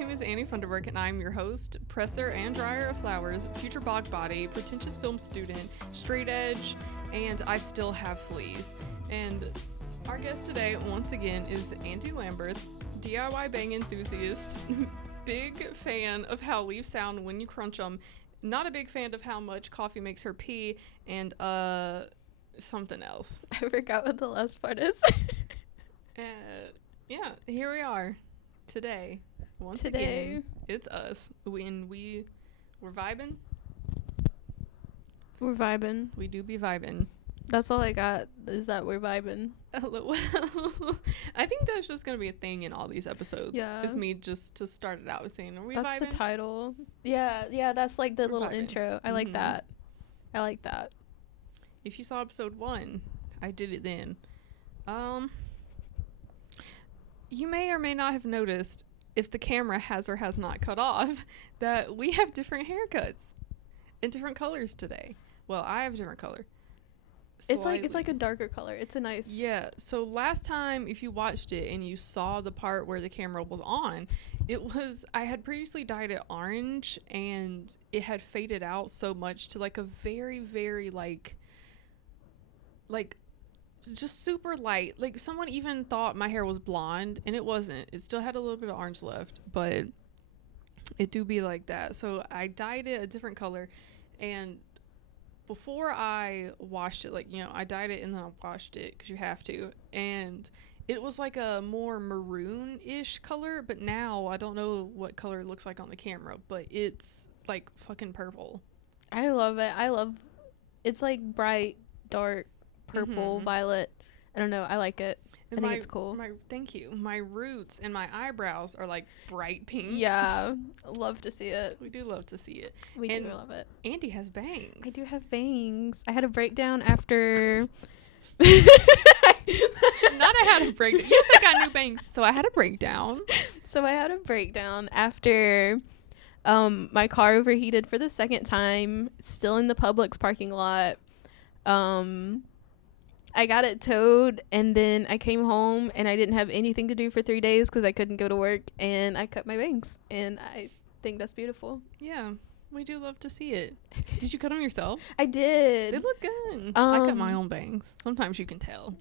name is Annie Funderwork, and I'm your host, presser and dryer of flowers, future bog body, pretentious film student, straight edge, and I still have fleas. And our guest today, once again, is Andie Lambert, DIY bang enthusiast, big fan of how leaves sound when you crunch them, not a big fan of how much coffee makes her pee, and something else. I forgot what the last part is. Yeah, here we are today. Once again, it's us. We're vibing. We're vibing. We do be vibing. That's all I got, is that we're vibing. Well, I think that's just going to be a thing in all these episodes. Yeah. Is me just to start it out with saying, are we That's vibing? the title. Yeah, that's like the little intro. I like that. I like that. If you saw episode 1, I did it then. You may or may not have noticed, if the camera has or has not cut off, that we have different haircuts and different colors today. Well, I have a different color. It's like a darker color. It's a nice... Yeah, so last time, if you watched it and you saw the part where the camera was on, I had previously dyed it orange, and it had faded out so much to like a very, very like just super light. Like, someone even thought my hair was blonde, and it wasn't. It still had a little bit of orange left, but it do be like that. So I dyed it a different color, and before I washed it, I dyed it and then I washed it because you have to, and it was like a more maroon-ish color, but now I don't know what color it looks like on the camera, but it's like fucking purple. I love it. It's like bright, dark, purple, violet. I don't know. I like it. And I think it's cool. Thank you. My roots and my eyebrows are like bright pink. Yeah. Love to see it. We do love to see it. We do love it. Andie has bangs. I do have bangs. I had a breakdown after... Not I had a breakdown. Yes, I got new bangs. So I had a breakdown. After my car overheated for the second time, still in the Publix parking lot. I got it towed, and then I came home and I didn't have anything to do for 3 days because I couldn't go to work, and I cut my bangs, and I think that's beautiful. Yeah, we do love to see it. Did you cut them yourself? I did. They look good. I cut my own bangs. Sometimes you can tell.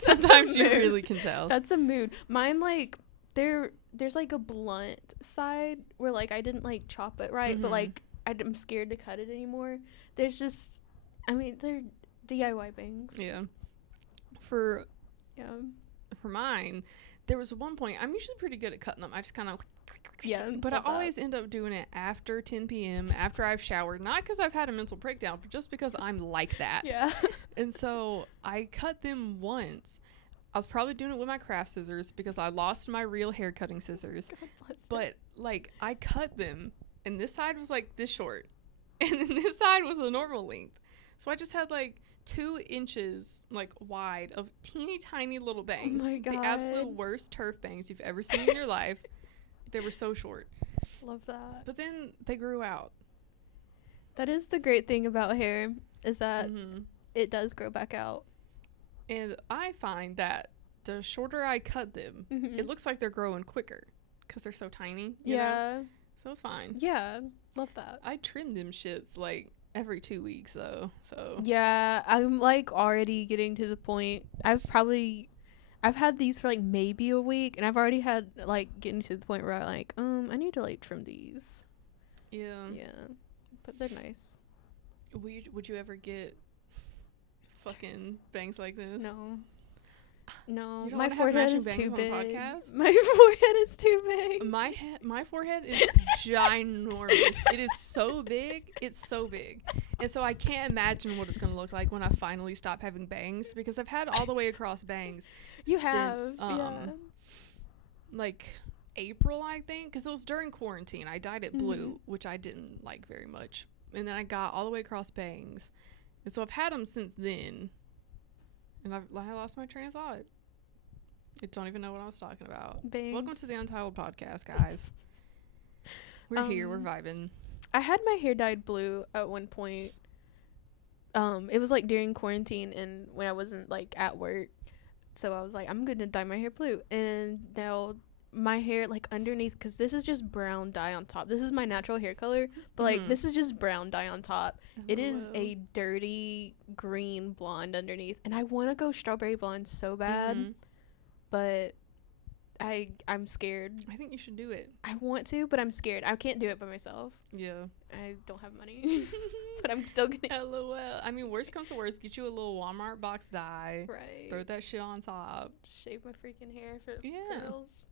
Sometimes you really can tell. That's a mood. Mine, like, there's like a blunt side where like I didn't like chop it right, but like I'm scared to cut it anymore. There's just, they're DIY bangs. Yeah. For mine, there was one point, I'm usually pretty good at cutting them. I just kind of... Yeah. But I always end up doing it after 10 p.m., after I've showered. Not because I've had a mental breakdown, but just because I'm like that. Yeah. And so I cut them once. I was probably doing it with my craft scissors because I lost my real hair cutting scissors. God bless but, like, I cut them, and this side was, like, this short. And then this side was a normal length. So I just had, like, 2 inches like wide of teeny tiny little bangs. Oh my God. The absolute worst turf bangs you've ever seen in your life. They were so short. Love that. But then they grew out. That is the great thing about hair, is that it does grow back out. And I find that the shorter I cut them, it looks like they're growing quicker because they're so tiny. You know? So it's fine. Yeah. Love that. I trim them shits like every 2 weeks though, so yeah, I'm like already getting to the point. I've had these for like maybe a week, and I've already had like getting to the point where I like I need to like trim these. Yeah, but they're nice. Would you ever get fucking bangs like this? No, my forehead is too big. My forehead is too big. My forehead is ginormous. It is so big. It's so big. And so I can't imagine what it's going to look like when I finally stop having bangs, because I've had all the way across bangs since like April, I think, because it was during quarantine. I dyed it blue, which I didn't like very much. And then I got all the way across bangs. And so I've had them since then. And I lost my train of thought. I don't even know what I was talking about. Bangs. Welcome to the Untitled podcast, guys. We're here. We're vibing. I had my hair dyed blue at one point. It was like during quarantine and when I wasn't like at work. So I was like, I'm going to dye my hair blue. And now my hair, like, underneath, because this is just brown dye on top. This is my natural hair color, but, like, this is just brown dye on top. It is a dirty green blonde underneath, and I want to go strawberry blonde so bad, but I'm scared. I think you should do it. I want to, but I'm scared. I can't do it by myself. Yeah. I don't have money. But I'm still gonna. LOL. I mean, worst comes to worst, get you a little Walmart box dye. Right. Throw that shit on top. Shave my freaking hair for curls.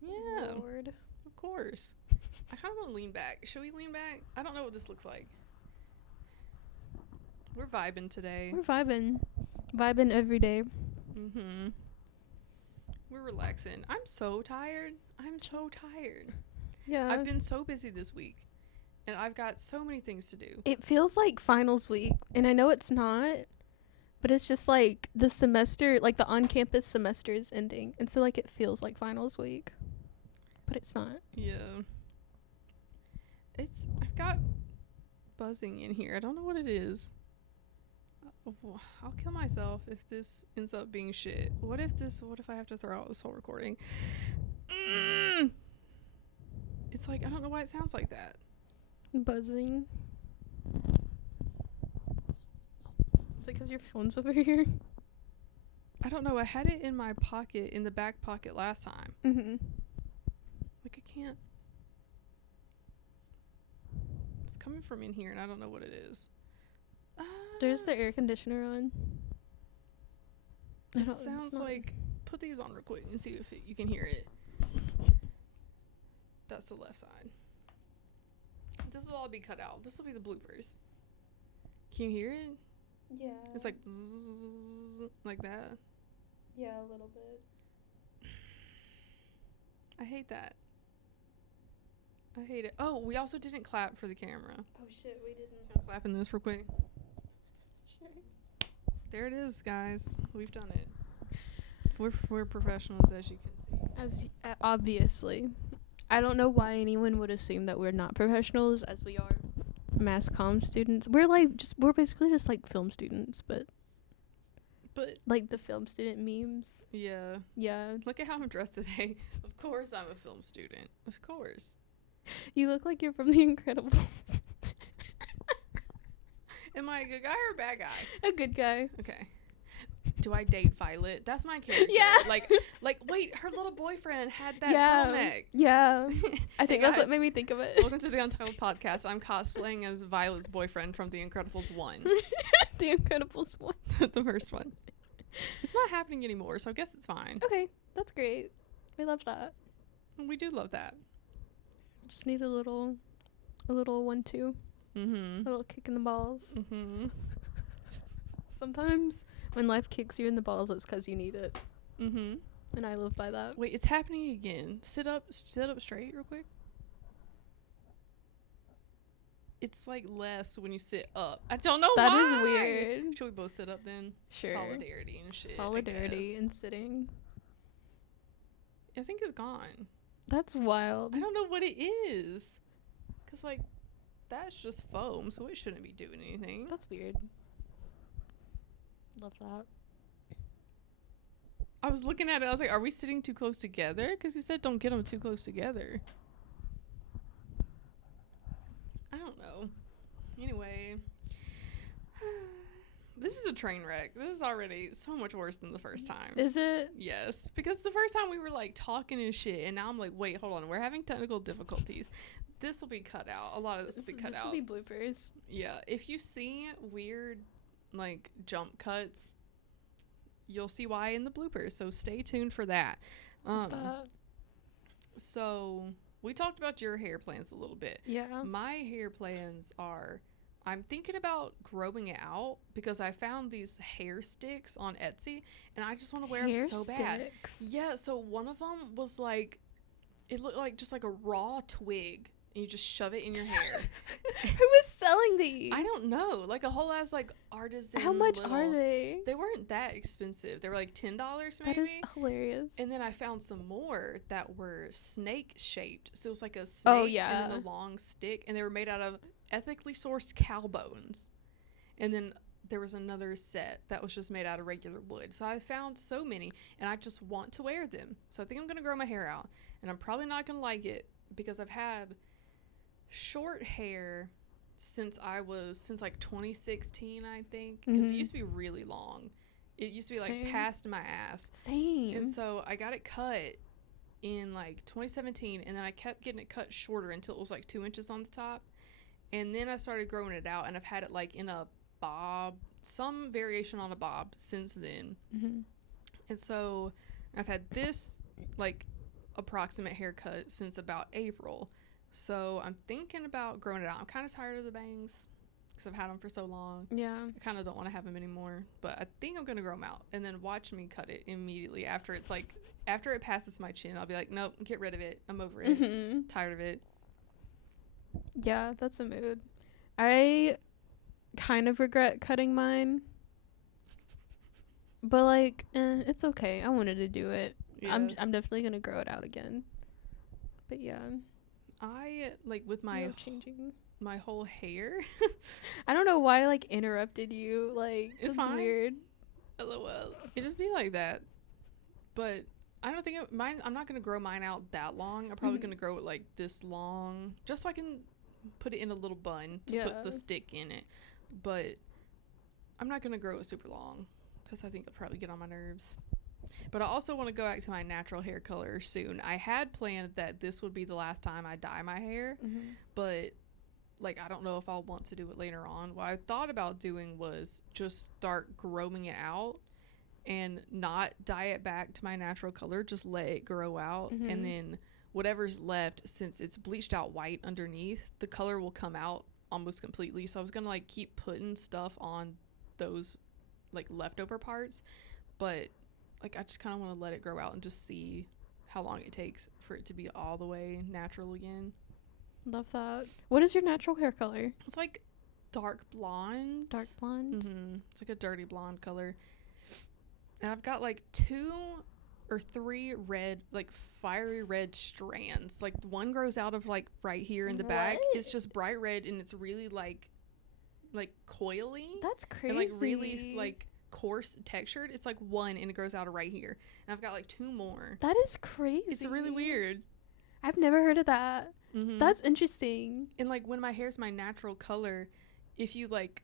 Yeah. Lord. Of course. I kind of want to lean back. Should we lean back? I don't know what this looks like. We're vibing today. We're vibing. Vibing every day. Mm-hmm. We're relaxing. I'm so tired. Yeah. I've been so busy this week. And I've got so many things to do. It feels like finals week. And I know it's not. But it's just like the semester, like the on-campus semester is ending. And so, like, it feels like finals week. But it's not. Yeah. I've got buzzing in here. I don't know what it is. I'll kill myself if this ends up being shit. What if I have to throw out this whole recording? It's like, I don't know why it sounds like that. Buzzing. Is it because your phone's over here? I don't know. I had it in my pocket, in the back pocket last time. Mm-hmm. Like, I can't. It's coming from in here, and I don't know what it is. There's the air conditioner on. It sounds like... Put these on real quick and see if you can hear it. That's the left side. This will all be cut out. This will be the bloopers. Can you hear it? Yeah. It's like zzz, like that. Yeah, a little bit. I hate that. I hate it. Oh, we also didn't clap for the camera. Oh shit, we didn't. I'm clapping this real quick. Sure. There it is, guys. We've done it. We're professionals, as you can see. Obviously. I don't know why anyone would assume that we're not professionals, as we are mass comm students. We're basically just like film students, but like the film student memes. Yeah. Yeah. Look at how I'm dressed today. Of course I'm a film student. Of course. You look like you're from The Incredibles. Am I a good guy or a bad guy? A good guy. Okay. Do I date Violet? That's my character. Yeah. Like, wait, her little boyfriend had that turtleneck. Yeah. I think that's guys, what made me think of it. Welcome to the Untitled podcast. I'm cosplaying as Violet's boyfriend from The Incredibles 1. The Incredibles 1. The first one. It's not happening anymore, so I guess it's fine. Okay. That's great. We love that. We do love that. Just need a little 1-2. Mm-hmm. A little kick in the balls. Mm-hmm. Sometimes when life kicks you in the balls, it's because you need it. Mm-hmm. And I live by that. Wait, it's happening again. Sit up straight real quick. It's like less when you sit up. I don't know why. That is weird. Should we both sit up then? Sure. Solidarity and shit. Solidarity and sitting. I think it's gone. That's wild. I don't know what it is. Because, like, that's just foam, so it shouldn't be doing anything. That's weird. Love that. I was looking at it. I was like, are we sitting too close together? Because he said don't get them too close together. I don't know. Anyway. This is a train wreck. This is already so much worse than the first time. Is it? Yes. Because the first time we were, like, talking and shit. And now I'm like, wait, hold on. We're having technical difficulties. This will be cut out. A lot of this will be cut out. This will be bloopers. Yeah. If you see weird, like, jump cuts, you'll see why in the bloopers. So stay tuned for that. So we talked about your hair plans a little bit. Yeah. My hair plans are, I'm thinking about growing it out because I found these hair sticks on Etsy and I just want to wear them so bad. Yeah. So one of them was like, it looked like just like a raw twig. And you just shove it in your hair. Who is selling these? I don't know. Like a whole ass like artisan. How much are they? They weren't that expensive. They were like $10 maybe. That is hilarious. And then I found some more that were snake shaped. So it was like a snake and then a long stick. And they were made out of ethically sourced cow bones. And then there was another set that was just made out of regular wood. So I found so many, and I just want to wear them. So I think I'm going to grow my hair out, and I'm probably not going to like it because I've had short hair since like 2016, I think, because it used to be really long. It used to be like past my ass. Same. And so I got it cut in like 2017, and then I kept getting it cut shorter until it was like 2 inches on the top. And then I started growing it out, and I've had it like in a bob, some variation on a bob since then. And so I've had this like approximate haircut since about April. So I'm thinking about growing it out. I'm kind of tired of the bangs because I've had them for so long. Yeah. I kind of don't want to have them anymore, but I think I'm going to grow them out and then watch me cut it immediately after it's like, after it passes my chin, I'll be like, nope, get rid of it. I'm over it. Tired of it. Yeah, that's a mood. I kind of regret cutting mine, but like, it's okay. I wanted to do it. Yeah. I'm definitely gonna grow it out again. But yeah, I like with my changing my whole hair. I don't know why I like interrupted you. Like, it's fine. Weird. LOL. It just be like that. But I don't think I'm not gonna grow mine out that long. I'm probably gonna grow it like this long, just so I can put it in a little bun to put the stick in it. But I'm not gonna grow it super long because I think it'll probably get on my nerves. But I also want to go back to my natural hair color soon. I had planned that this would be the last time I dye my hair, but like I don't know if I'll want to do it later on. What I thought about doing was just start growing it out and not dye it back to my natural color, just let it grow out, and then whatever's left, since it's bleached out white underneath, the color will come out almost completely. So I was gonna like keep putting stuff on those like leftover parts, but like I just kind of want to let it grow out and just see how long it takes for it to be all the way natural again. Love that. What is your natural hair color? It's like dark blonde. Dark blonde? It's like a dirty blonde color. And I've got like 2 or 3 red, like fiery red strands. Like one grows out of like right here in the back. It's just bright red, and it's really like coily. That's crazy. And like really like coarse textured. It's like one, and it grows out of right here. And I've got like 2 more. That is crazy. It's really weird. I've never heard of that. That's interesting. And like when my hair's my natural color, if you like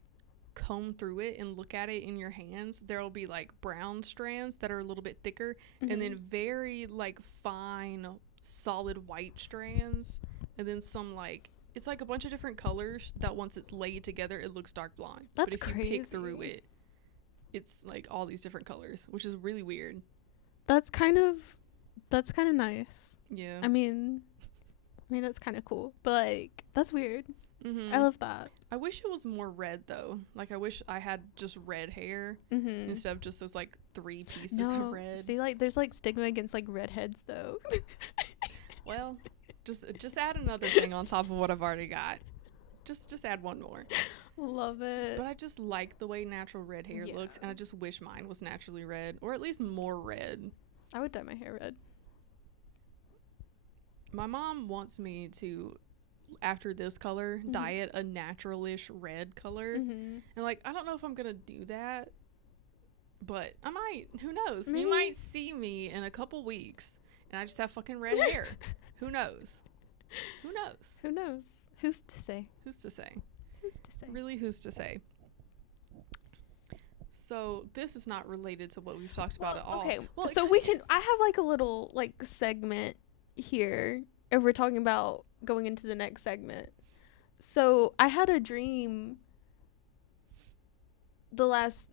comb through it and look at it in your hands, there'll be like brown strands that are a little bit thicker, and then very like fine solid white strands, and then some like, it's like a bunch of different colors that once it's laid together it looks dark blonde. That's but if crazy. you pick through it, it's like all these different colors, which is really weird. That's kind of nice. Yeah. I mean that's kind of cool, but like that's weird. I love that. I wish it was more red though. Like I wish I had just red hair instead of just those like 3 pieces of red. See, like there's like stigma against like redheads though. Well, just add another thing on top of what I've already got. Just add one more. Love it. But I just like the way natural red hair looks, and I just wish mine was naturally red, or at least more red. I would dye my hair red. My mom wants me to, after this color, dye it a natural-ish red color. And like, I don't know if I'm gonna do that, but I might. Who knows? Maybe. You might see me in a couple weeks and I just have fucking red hair. Who knows? Who knows? Who knows? Who's to say? Who's to say? Who's to say? Really, who's to say? So this is not related to what we've talked about at all. Okay, well, so we can. I have like a little like segment here if we're talking about going into the next segment. So I had a dream the last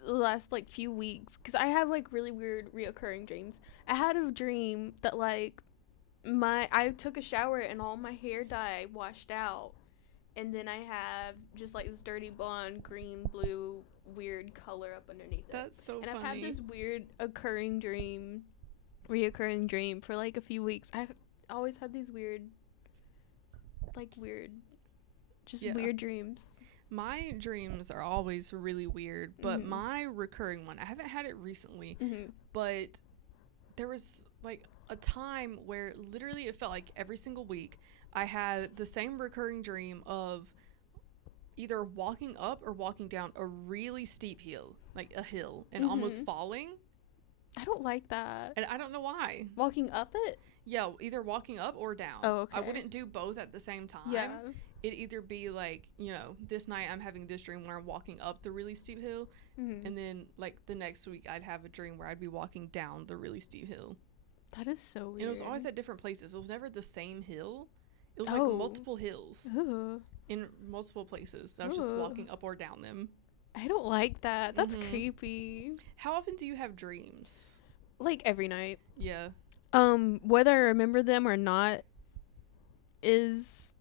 like few weeks, because I have like really weird reoccurring dreams. I had a dream that like I took a shower and all my hair dye washed out, and then I have just like this dirty blonde, green, blue, weird color up underneath it. That's so funny. And I've had this weird reoccurring dream for like a few weeks. I've always had these weird dreams. My dreams are always really weird, but my recurring one, I haven't had it recently, but there was like a time where literally it felt like every single week I had the same recurring dream of either walking up or walking down a really steep hill, like a hill, and Mm-hmm. almost falling. I don't like that. And I don't know why. Walking up it? Yeah, either walking up or down. Oh, okay. I wouldn't do both at the same time. Yeah. It'd either be like, you know, this night I'm having this dream where I'm walking up the really steep hill, Mm-hmm. and then like the next week I'd have a dream where I'd be walking down the really steep hill. That is so weird. And it was always at different places. It was never the same hill. It was Oh. like multiple hills Ooh. in multiple places. I was just Ooh. walking up or down them. I don't like that. That's Mhm. creepy. How often do you have dreams? Like every night. Yeah. Whether I remember them or not is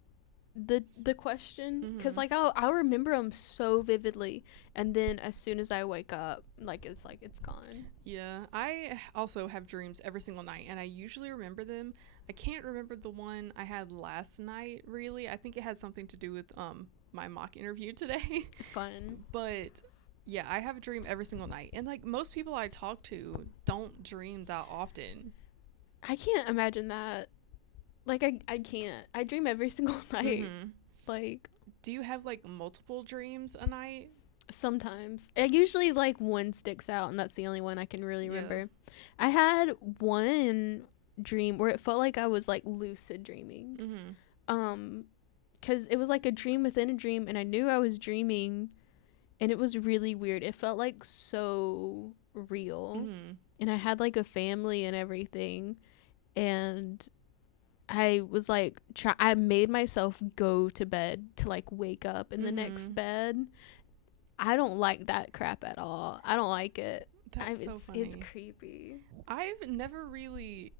the question, because Mhm. like I'll remember them so vividly, and then as soon as I wake up, like it's gone. Yeah, I also have dreams every single night, and I usually remember them. I can't remember the one I had last night, really. I think it had something to do with my mock interview today. Fun. But yeah, I have a dream every single night, and like most people I talk to don't dream that often. I can't imagine that. Like I can't. I dream every single night. Mhm. Like Do you have like multiple dreams a night? sometimes. I usually like one sticks out, and that's the only one I can really Yeah. remember. I had one dream where it felt like I was like lucid dreaming. Mm-hmm. Because it was like a dream within a dream, and I knew I was dreaming, and it was really weird. It felt like so real, Mm-hmm. and I had like a family and everything, and I was like, I made myself go to bed to like wake up in the next Mhm. bed. I don't like that crap at all. I don't like it. That's so funny. It's creepy. I've never really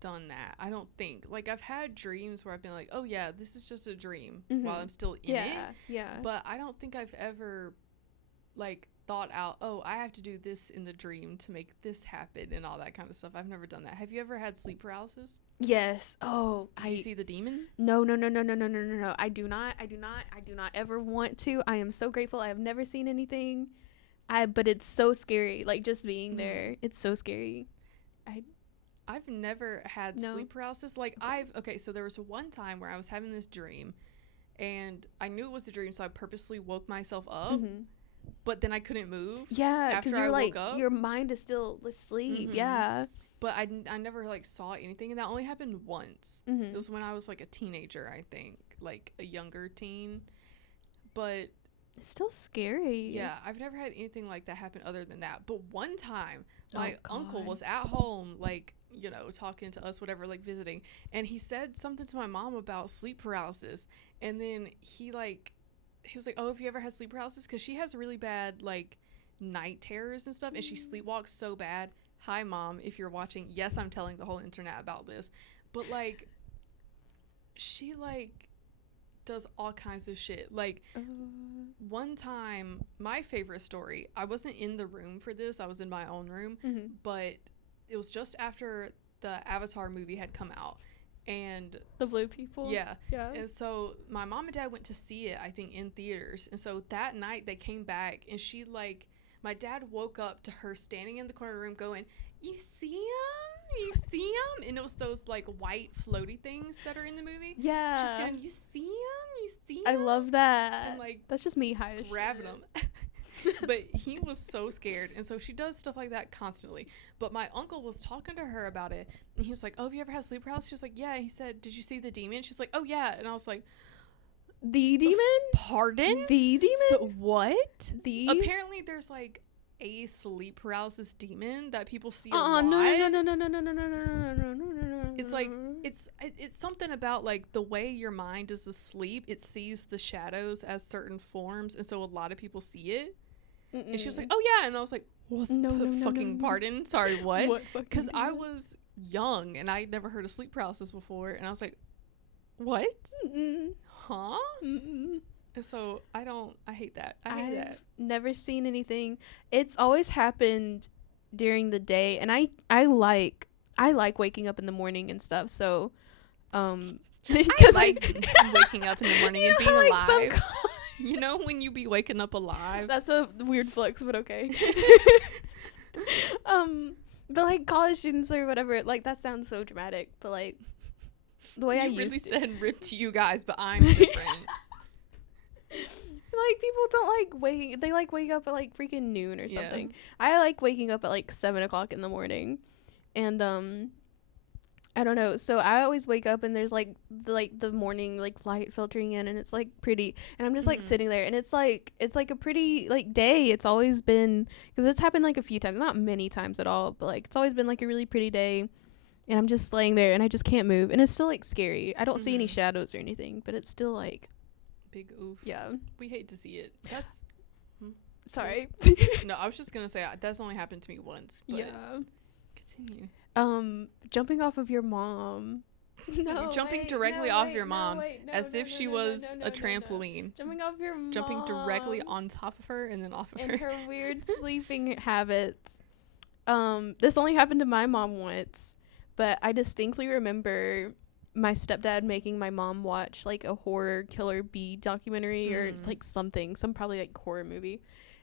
done that. I don't think. Like I've had dreams where I've been like, "Oh yeah, this is just a dream," while Mhm. I'm still in Yeah, it. yeah. But I don't think I've ever like thought out, "Oh, I have to do this in the dream to make this happen," and all that kind of stuff. I've never done that. Have you ever had sleep paralysis? Yes. Oh, Do you see the demon? No. I do not ever want to. I am so grateful. I have never seen anything. But it's so scary. Like just being there. It's so scary. I've never had No. sleep paralysis. Like so there was one time where I was having this dream, and I knew it was a dream, so I purposely woke myself up, Mhm. but then I couldn't move. Yeah, after because I you're woke like up. your mind is still asleep. Mhm. Yeah. But I never like saw anything, and that only happened once. Mm-hmm. It was when I was like a teenager, I think, like a younger teen. But It's still scary. yeah, I've never had anything like that happen other than that. But one time, Oh, my uncle God. was at home, like, you know, talking to us, whatever, like visiting, and he said something to my mom about sleep paralysis. And then he was like, "Oh, have you ever had sleep paralysis?" Because she has really bad like night terrors and stuff, and she sleepwalks so bad. Hi, Mom, if you're watching. Yes, I'm telling the whole internet about this, but like, she like does all kinds of shit. Like one time, my favorite story. I wasn't in the room for this. I was in my own room, Mhm. but it was just after the Avatar movie had come out, and The blue people. yeah. Yeah. And so my mom and dad went to see it, I think, in theaters. And so that night they came back, and she like, my dad woke up to her standing in the corner of the room going, "You see him? You see him?" And it was those like white floaty things that are in the movie. Yeah. She's going, "You see him? You see him?" I love that. And like That's just me high as grabbing shit. him. But he was so scared, and so she does stuff like that constantly. But my uncle was talking to her about it, and he was like, "Oh, have you ever had sleep paralysis?" She was like, "Yeah." He said, "Did you see the demon?" She's like, "Oh yeah." And I was like, The demon? "Pardon? The demon? So what?" The Apparently there's like a sleep paralysis demon that people see a no lot. no. It's like it's something about like the way your mind is asleep, it sees the shadows as certain forms, and so a lot of people see it. And she was like, "Oh yeah," and I was like, "What's fucking pardon? Sorry, what?" Because I was young and I never heard of sleep paralysis before, and I was like, "What? Huh?" And so I hate that. I hate that. I've never seen anything. It's always happened during the day, and I like waking up in the morning and stuff. So, I because like waking up in the morning and being alive. You know when you be waking up alive? That's a weird flex, but okay. But like college students or whatever, like that sounds so dramatic. But like the way I You really used to. said "rip to you guys," but I'm different. like people don't like wake. They like wake up at like freaking noon or something. Yeah. I like waking up at like 7 o'clock in the morning, and I don't know. So I always wake up and there's like the morning like light filtering in, and it's like pretty, and I'm just like sitting there, and it's like a pretty like day. It's always been, because it's happened like a few times, not many times at all, but like it's always been like a really pretty day. And I'm just laying there and I just can't move, and it's still like scary. I don't see any shadows or anything, but it's still like big oof. Yeah. We hate to see it. That's sorry. No, I was just gonna say that's only happened to me once. But yeah. Continue. Jumping off of your mom. No, jumping directly off your mom as if she was a trampoline. Jumping off your mom. Jumping directly on top of her and then off of her. And her weird sleeping habits. This only happened to my mom once, but I distinctly remember my stepdad making my mom watch like a horror killer bee documentary or it's like some probably like horror movie.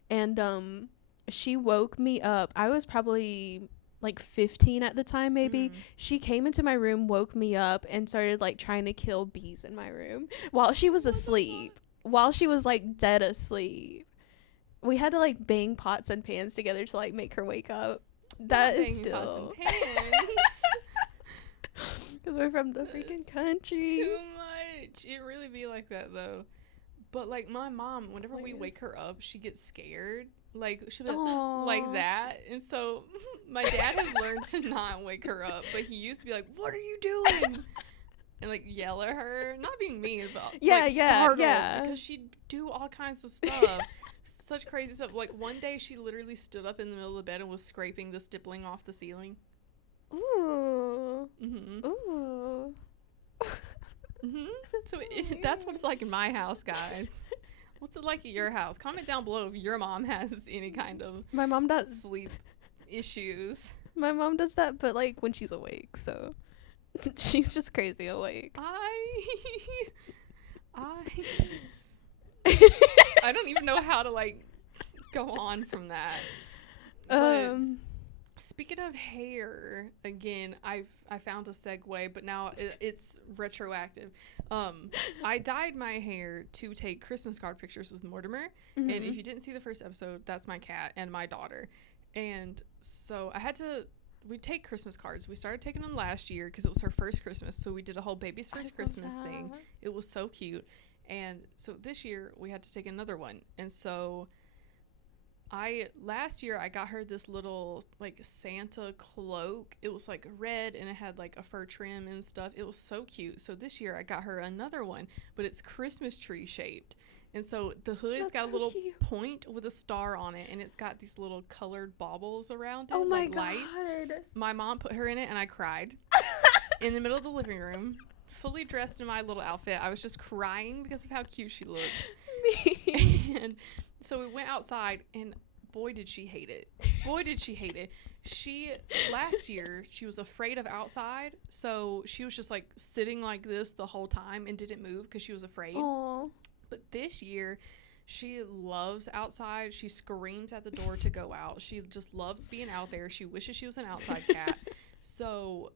And she woke me up. I was probably like 15 at the time, maybe. She came into my room, woke me up, and started like trying to kill bees in my room while she was asleep. While she was like dead asleep. We had to like bang pots and pans together to like make her wake up. That is still pots and pans. Because we're from the freaking country. Too much. It really be like that though. But like my mom, whenever we wake her up, she gets scared. Like she'll be like that. And so my dad has learned to not wake her up, but he used to be like, "What are you doing?" And like yell at her, not being mean, but startled, because she'd do all kinds of stuff. Such crazy stuff. Like one day she literally stood up in the middle of the bed and was scraping the stippling off the ceiling. Ooh. Ooh. So that's what it's like in my house, guys. What's it like at your house? Comment down below if your mom has any kind of my mom does sleep issues. My mom does that, but like when she's awake, so she's just crazy awake. I don't even know how to like go on from that. Speaking of hair, again, I found a segue, but now it's retroactive. I dyed my hair to take Christmas card pictures with Mortimer, and if you didn't see the first episode, that's my cat and my daughter. And so we take Christmas cards. We started taking them last year because it was her first Christmas, so we did a whole baby's first Christmas thing. It was so cute. And so this year we had to take another one, and so last year I got her this little like Santa cloak. It was like red and it had like a fur trim and stuff. It was so cute. So this year I got her another one, but it's Christmas tree shaped. And so the hood's got a little point with a star on it, and it's got these little colored baubles around it. Oh my like god. Lights. My mom put her in it and I cried in the middle of the living room, fully dressed in my little outfit. I was just crying because of how cute she looked. And so we went outside, and boy did she hate it. Last year she was afraid of outside, so she was just like sitting like this the whole time and didn't move because she was afraid. Aww. But this year she loves outside. She screams at the door to go out. She just loves being out there. She wishes she was an outside cat. So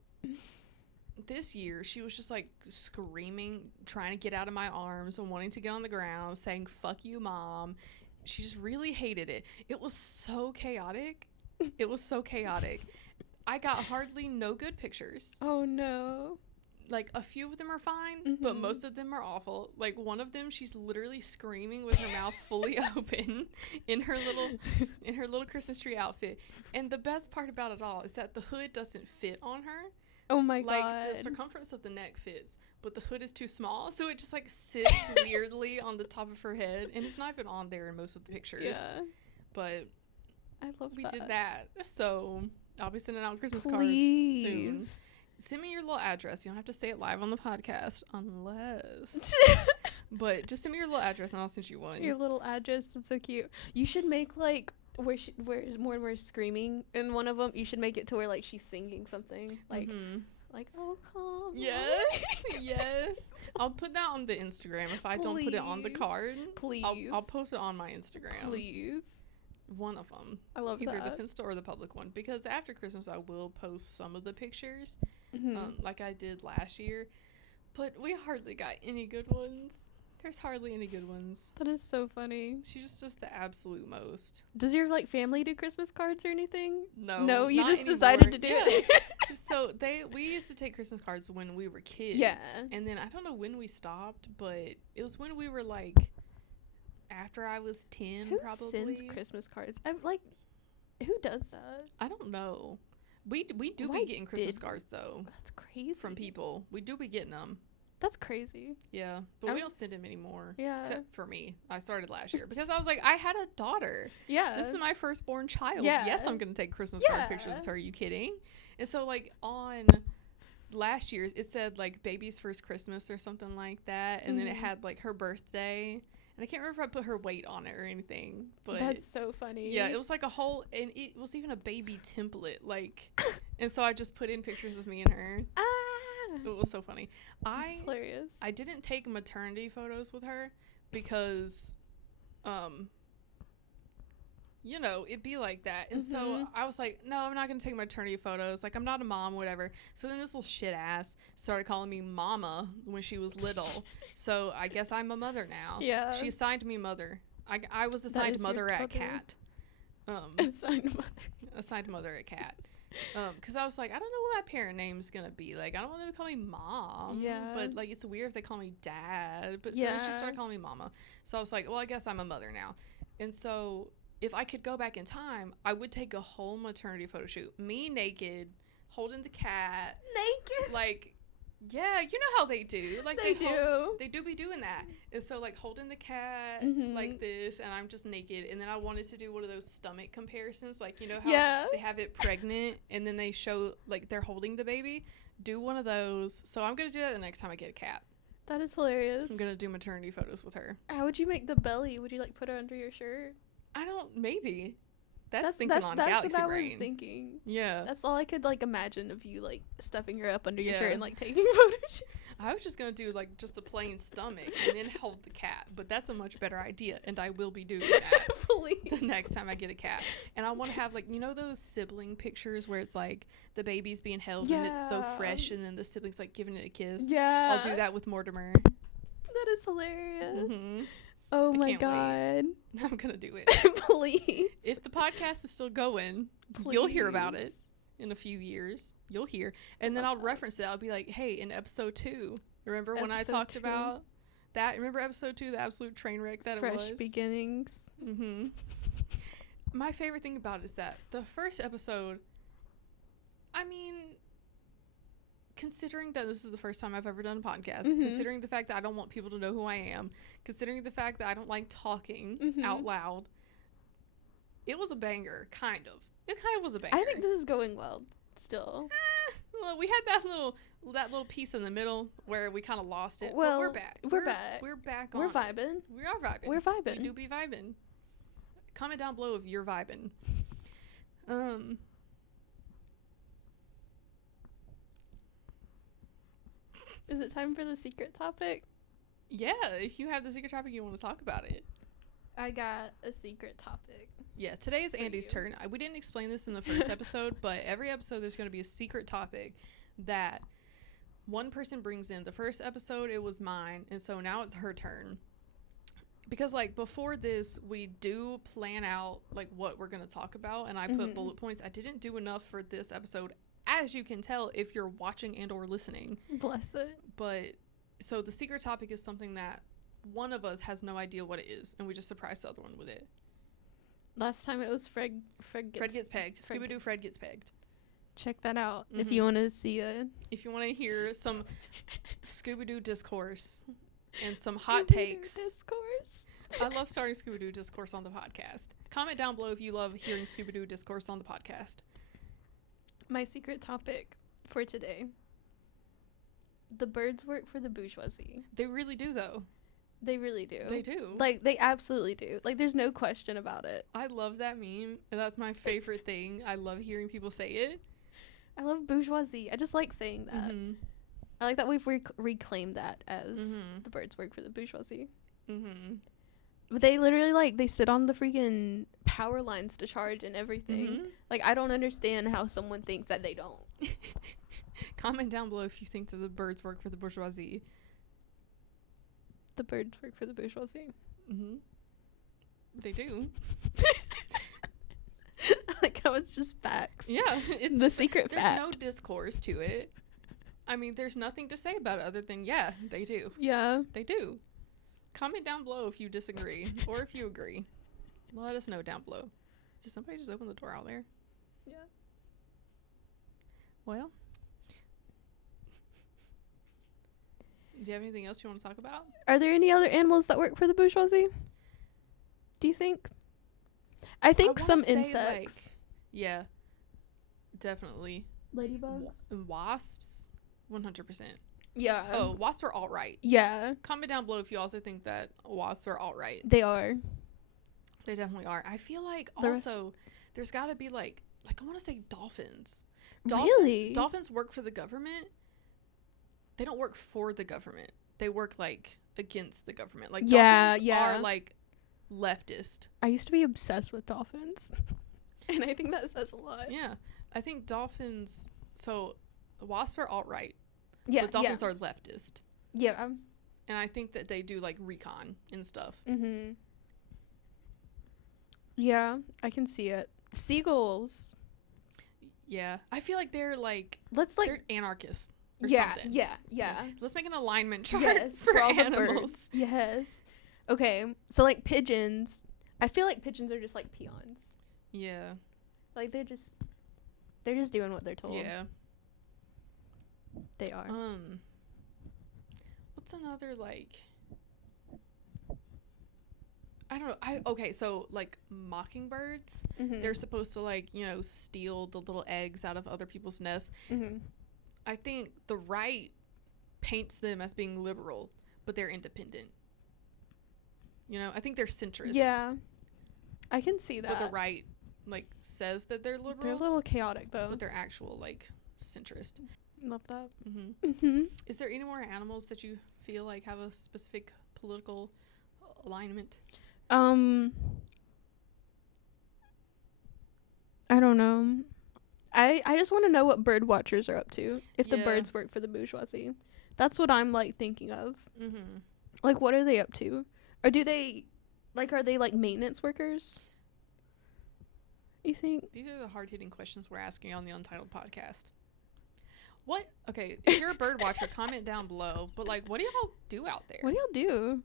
this year she was just like screaming, trying to get out of my arms and wanting to get on the ground, saying "fuck you, mom." She just really hated it. It was so chaotic. I got hardly no good pictures. Oh no. Like a few of them are fine, but most of them are awful. Like one of them, she's literally screaming with her mouth fully open in her little Christmas tree outfit. And the best part about it all is that the hood doesn't fit on her. Oh my god. God. The circumference of the neck fits, but the hood is too small, so it just like sits weirdly on the top of her head, and it's not even on there in most of the pictures. Yeah. But we did that. So I'll be sending out Christmas cards soon. Send me your little address. You don't have to say it live on the podcast unless. But just send me your little address and I'll send you one. Your little address. That's so cute. You should make like where more screaming in one of them. You should make it to where like she's singing something like oh come. Yes. I'll put that on the Instagram if I don't put it on the card. Please. I'll post it on my Instagram. Please. One of them. I love either that. The Finsta or the public one, because after Christmas I will post some of the pictures, like I did last year, but we hardly got any good ones. There's hardly any good ones. That is so funny. She just does the absolute most. Does your like family do Christmas cards or anything? No, you not just anymore. decided to do Yeah. it. So we used to take Christmas cards when we were kids. Yeah. And then I don't know when we stopped, but it was when we were like after I was 10. Who probably. sends Christmas cards? I'm like, who does that? I don't know. We do Why be getting Christmas cards though That's crazy. from people. We do be getting them. That's crazy. Yeah, but we don't send them anymore. Yeah. Except for me. I started last year because I was like, I had a daughter. Yeah. This is my firstborn child. Yeah. Yes, I'm going to take Christmas card pictures with her. Are you kidding? And so, like, on last year's, it said, like, baby's first Christmas or something like that. And then it had, like, her birthday. And I can't remember if I put her weight on it or anything. But that's so funny. yeah, it was like a whole, and it was even a baby template. Like, and so I just put in pictures of me and her. It was so funny. That's hilarious. I didn't take maternity photos with her because, you know, it'd be like that. And so I was like, no, I'm not going to take maternity photos. Like, I'm not a mom, whatever. So then this little shit ass started calling me mama when she was little. So I guess I'm a mother now. Yeah. She assigned me mother. I was assigned mother at cat. Assigned mother at cat. Because I was like, I don't know what my parent name's gonna be. Like, I don't want them to call me mom. Yeah. But like, it's weird if they call me dad. But so they just started calling me mama. So I was like, well, I guess I'm a mother now. And so if I could go back in time, I would take a whole maternity photo shoot. Me naked, holding the cat. Naked. Like, yeah, you know how they do. Like they do. They do be doing that. And so like holding the cat like this, and I'm just naked. And then I wanted to do one of those stomach comparisons, like, you know how they have it pregnant and then they show like they're holding the baby. Do one of those. So I'm gonna do that the next time I get a cat. That is hilarious. I'm gonna do maternity photos with her. How would you make the belly? Would you like put it under your shirt? I don't. Maybe. That's thinking on Galaxy what I Brain. was thinking. Yeah. That's all I could like imagine of you like stuffing her up under your Yeah. shirt and like taking photos. I was just gonna do like just a plain stomach and then hold the cat, but that's a much better idea, and I will be doing that the next time I get a cat. And I want to have like, you know, those sibling pictures where it's like the baby's being held and it's so fresh, and then the siblings like giving it a kiss. Yeah. I'll do that with Mortimer. That is hilarious. Mm-hmm. Oh my god. I'm gonna do it. Please. If the podcast is still going, you'll hear about it in a few years. You'll hear. And then I'll reference it. I'll be like, hey, in episode 2, remember when I talked about that? Remember episode 2, the absolute train wreck that it was? Fresh beginnings. Mm-hmm. My favorite thing about it is that the first episode, I mean, considering that this is the first time I've ever done a podcast, considering the fact that I don't want people to know who I am, considering the fact that I don't like talking out loud, it was a banger, kind of. It kind of was a banger. I think this is going well still. Well, we had that little piece in the middle where we kind of lost it. Well, but we're back. We're back. We're back on We're vibing. We are vibing. We're vibing. We do be vibing. Comment down below if you're vibing. Is it time for the secret topic? Yeah, if you have the secret topic, you want to talk about it. I got a secret topic. Yeah, today is Andie's turn. We didn't explain this in the first episode, but every episode there's going to be a secret topic that one person brings in. The first episode, it was mine, and so now it's her turn. Because, like, before this, we do plan out, like, what we're going to talk about, and I put bullet points. I didn't do enough for this episode, as you can tell if you're watching and or listening. Bless it. But, so the secret topic is something that one of us has no idea what it is, and we just surprise the other one with it. Last time it was Fred gets pegged. Scooby-Doo Fred gets pegged. Check that out if you want to see it. If you want to hear some Scooby-Doo discourse and some hot takes. Discourse. I love starting Scooby-Doo discourse on the podcast. Comment down below if you love hearing Scooby-Doo discourse on the podcast. My secret topic for today. The birds work for the bourgeoisie. They really do, though. They really do. They do. Like, they absolutely do. Like, there's no question about it. I love that meme, and that's my favorite thing. I love hearing people say it. I love bourgeoisie. I just like saying that. I like that we've reclaimed that as the birds work for the bourgeoisie. But they literally, like, they sit on the freaking power lines to charge and everything. Like, I don't understand how someone thinks that they don't. Comment down below if you think that the birds work for the bourgeoisie. The birds work for the bourgeoisie. Mm-hmm. They do. Like how it's just facts. Yeah. It's the secret there's fact. no discourse to it. I mean, there's nothing to say about it other than, yeah, they do. Yeah. They do. Comment down below if you disagree or if you agree. Let us know down below. Did somebody just open the door out there? Yeah. Well. Do you have anything else you want to talk about? Are there any other animals that work for the bourgeoisie? Do you think? I think some insects. Yeah. Definitely. Ladybugs? Wasps? 100%. Yeah. Oh, wasps are alt-right. Yeah. Comment down below if you also think that wasps are alt-right. They are. They definitely are. I feel like also there's got to be like I want to say dolphins. Really? Dolphins work for the government. They don't work for the government. They work like against the government. Like dolphins are like leftist. I used to be obsessed with dolphins. And I think that says a lot. Yeah. I think dolphins, so wasps are alt-right. Yeah. But dolphins are leftist. Yeah. And I think that they do like recon and stuff. Mhm. Yeah, I can see it. Seagulls. Yeah. I feel like they're like they're anarchists. Or something. Yeah. Let's make an alignment chart Yes, for all animals. the birds. Yes. Okay, so like pigeons. I feel like pigeons are just like peons. Yeah. Like they're just doing what they're told. Yeah. They are. What's another like? I don't know. Okay, so like mockingbirds, they're supposed to like, steal the little eggs out of other people's nests. I think the right paints them as being liberal, but they're independent. I think they're centrist. Yeah. I can see that. But the right like says that they're liberal. They're a little chaotic though. But they're actual like centrist. Love that. Is there any more animals that you feel like have a specific political alignment? I don't know. I just want to know what bird watchers are up to. If the birds work for the bourgeoisie. That's what I'm like thinking of. Like what are they up to? Or do they are they like maintenance workers? You think? These are the hard-hitting questions we're asking on the Untitled podcast. If you're a bird watcher, comment down below. But like, what do y'all do out there? What do y'all do?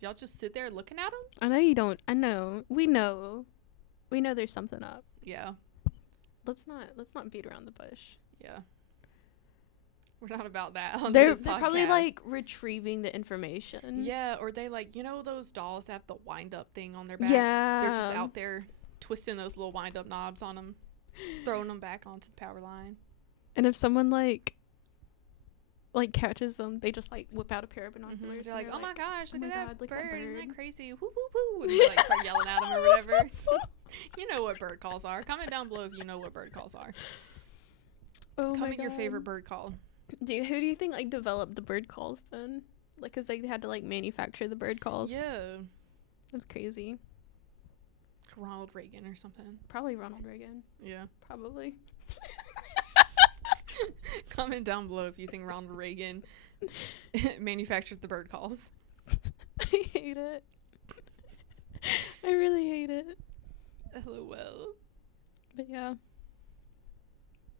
Y'all just sit there looking at them? I know you don't. I know. We know there's something up. Yeah. Let's not beat around the bush. Yeah. We're not about that on they're this podcast. Probably like retrieving the information. Yeah, or they like, those dolls that have the wind up thing on their back? Yeah. They're just out there twisting those little wind up knobs on them, throwing them back onto the power line. And if someone like catches them, they just like whip out a pair of binoculars. They're like, oh my gosh, look at that bird. Isn't that crazy? Woo, woo, woo. And they like start yelling at them or whatever. You know what bird calls are. Comment down below if you know what bird calls are. Oh Comment your favorite bird call. Who do you think like developed the bird calls then? Like, cause they had to like manufacture the bird calls. Yeah. That's crazy. Ronald Reagan or something. Probably Ronald Reagan. Yeah. Probably. Comment down below if you think Ronald Reagan manufactured the bird calls. I hate it. I really hate it. LOL. But yeah.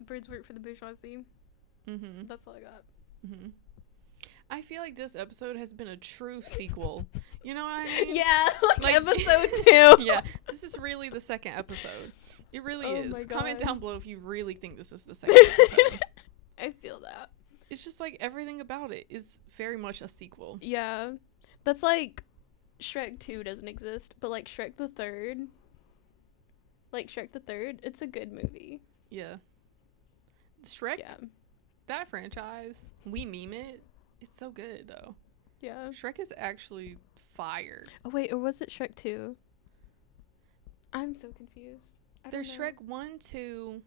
Birds work for the bourgeoisie. That's all I got. I feel like this episode has been a true sequel. You know what I mean? Yeah, like episode 2. Yeah, this is really the second episode. It really is. My Comment God. down below if you really think this is the second episode. I feel that. It's just like everything about it is very much a sequel. Yeah. That's like Shrek 2 doesn't exist, but like Shrek the Third. Like Shrek the Third, it's a good movie. Yeah. Shrek, Yeah. that franchise, we meme it. It's so good though. Yeah. Shrek is actually fire. Oh wait, or was it Shrek 2? I'm so confused. There's Shrek 1, 2,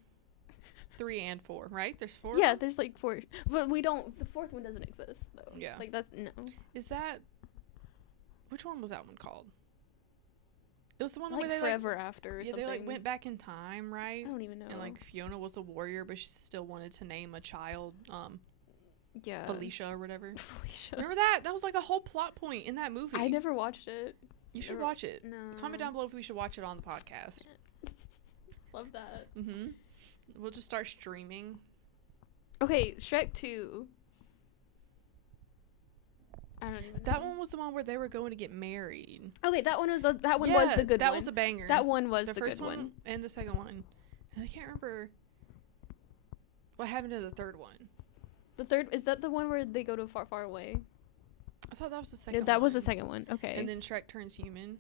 3, and 4, right? There's 4? Yeah, there's like 4. But the fourth one doesn't exist though. Yeah. Like that's no. Is that, which one was that one called? It was the one Like where they Forever After or yeah, something. they like went back in time, right? I don't even know. And like Fiona was a warrior, but she still wanted to name a child Yeah. Felicia or whatever. Felicia. Remember that? That was like a whole plot point in that movie. I never watched it. You should watch it. No. Comment down below if we should watch it on the podcast. Love that. Mm-hmm. We'll just start streaming. Okay, Shrek 2. I don't even know. That one was the one where they were going to get married. Okay, that one was was the good one. That was a banger. That one was the the first good one. and the second one. And I can't remember what happened to the third one. The third, is that the one where they go to far, far away? I thought that was the second Yeah, one. that was the second one. Okay. And then Shrek turns human.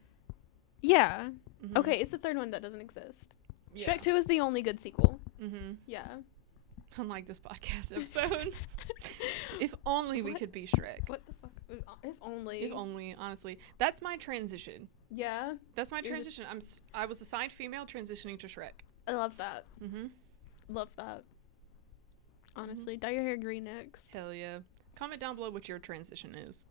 Yeah. Mm-hmm. Okay, it's the third one that doesn't exist. Yeah. Shrek 2 is the only good sequel. Mm-hmm. Yeah. Unlike this podcast episode. If only we could be Shrek. What the fuck? If only. If only, honestly. That's my transition. Yeah. That's my You're transition. I was assigned female transitioning to Shrek. I love that. Mm-hmm. Love that. Honestly, dye your hair green next. Hell yeah. Comment down below what your transition is.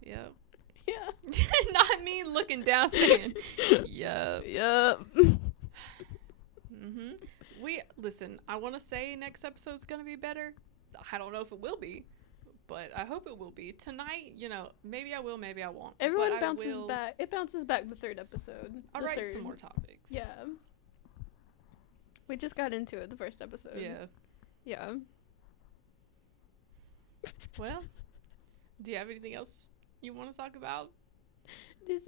Yep. Yeah. Not me looking down saying, yep. Yep. Mm-hmm. Listen, I want to say next episode's going to be better. I don't know if it will be, but I hope it will be. Tonight, maybe I will, maybe I won't. Everyone bounces back. It bounces back the third episode. I'll write some more topics. Yeah. We just got into it the first episode. Yeah. Yeah. Well, do you have anything else you want to talk about? Do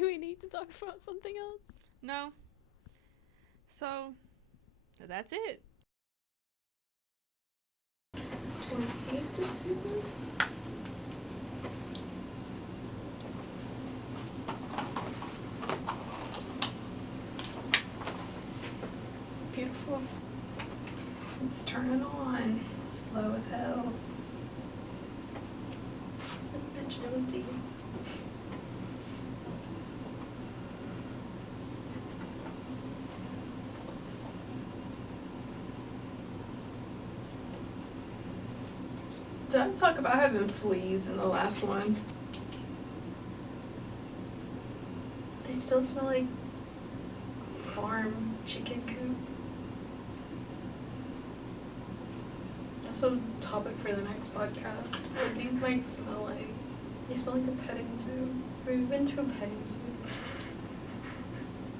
we need to talk about something else? No. So, that's it. Beautiful. Let's turn it on. Slow as hell. This bitch empty. Did I talk about having fleas in the last one? They still smell like farm chicken coop. That's a topic for the next podcast. What these might smell like. They smell like a petting zoo. Have you been to a petting zoo?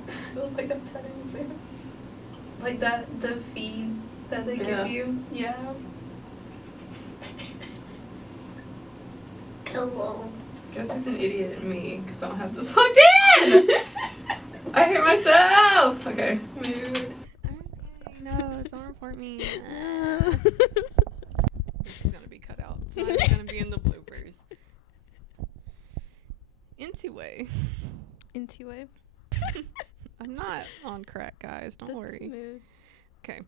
It smells like a petting zoo. Like the feed that they give you. Yeah. Hello. Guess who's an idiot and me, because I don't have this plugged in! I hate myself! Okay. Mood. I'm just kidding. No, don't report me. This is gonna be cut out. It's not even gonna be in the bloopers. Anyway. I'm not on crack, guys. Don't worry. Smooth. Okay.